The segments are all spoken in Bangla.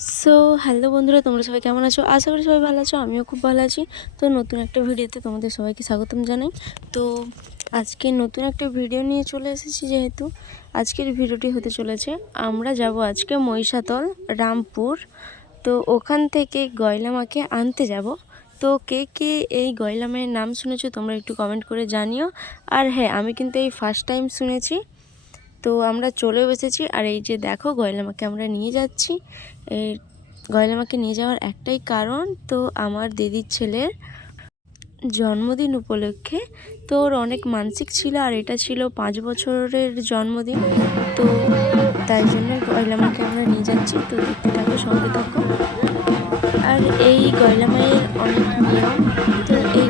সো হ্যালো বন্ধুরা, তোমরা সবাই কেমন আছো? আশা করি সবাই ভালো আছো, আমিও খুব ভালো আছি। তো নতুন একটা ভিডিওতে তোমাদের সবাইকে স্বাগতম জানাই। তো আজকে নতুন একটা ভিডিও নিয়ে চলে এসেছি যেহেতু। আজকের ভিডিওটি হতে চলেছে, আমরা যাব আজকে মহিষাতল, রামপুর। তো ওখান থেকে গয়লা মাকে আনতে যাব। তো কে কে এই গয়লা মায়ের নাম শুনেছো, তোমরা একটু কমেন্ট করে জানিও। আর হ্যাঁ আমি কিন্তু এই ফার্স্ট টাইম শুনেছি। তো আমরা চলেও এসেছি। আর এই যে দেখো গয়লামাকে আমরা নিয়ে যাচ্ছি। এই গয়লামাকে নিয়ে যাওয়ার একটাই কারণ, তো আমার দিদির ছেলের জন্মদিন উপলক্ষে। তো ওর অনেক মানসিক ছিল, আর এটা ছিল পাঁচ বছরের জন্মদিন। তো তাই জন্য গয়লামাকে আমরা নিয়ে যাচ্ছি। তো দেখতে থাকো, সঙ্গে থাকো। আর এই গয়লামায়ের অনেক নিয়ম, তো এই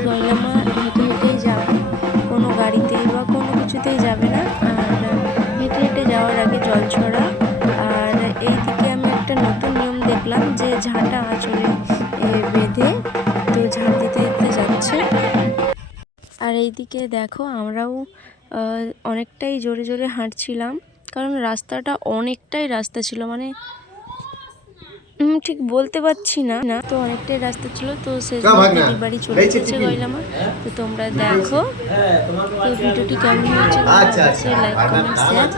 জল ছড়া আর এইদিকে আমি একটা নতুন নিয়ম দেখলাম যে ঝাঁটা আঁচলে বেঁধে তো ঝাঁট দিতে দিতে যাচ্ছে। আর এইদিকে দেখো আমরাও অনেকটাই জোরে জোরে হাঁটছিলাম। কারণ রাস্তাটা অনেকটাই রাস্তা ছিল মানে ঠিক বলতে পারছি না। না তো অনেকটাই রাস্তা ছিল তো? দিদির বাড়ি চলে গেছে এসেছে আমার তো তোমরা দেখো। তো ভিডিওটি কেমন হয়েছে। Like comment share.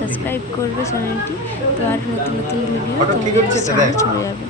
সাবস্ক্রাইব করবে চ্যানেলটি তো আর নতুন নতুন ভিডিও তোমাদের সামনে চলে যাবে।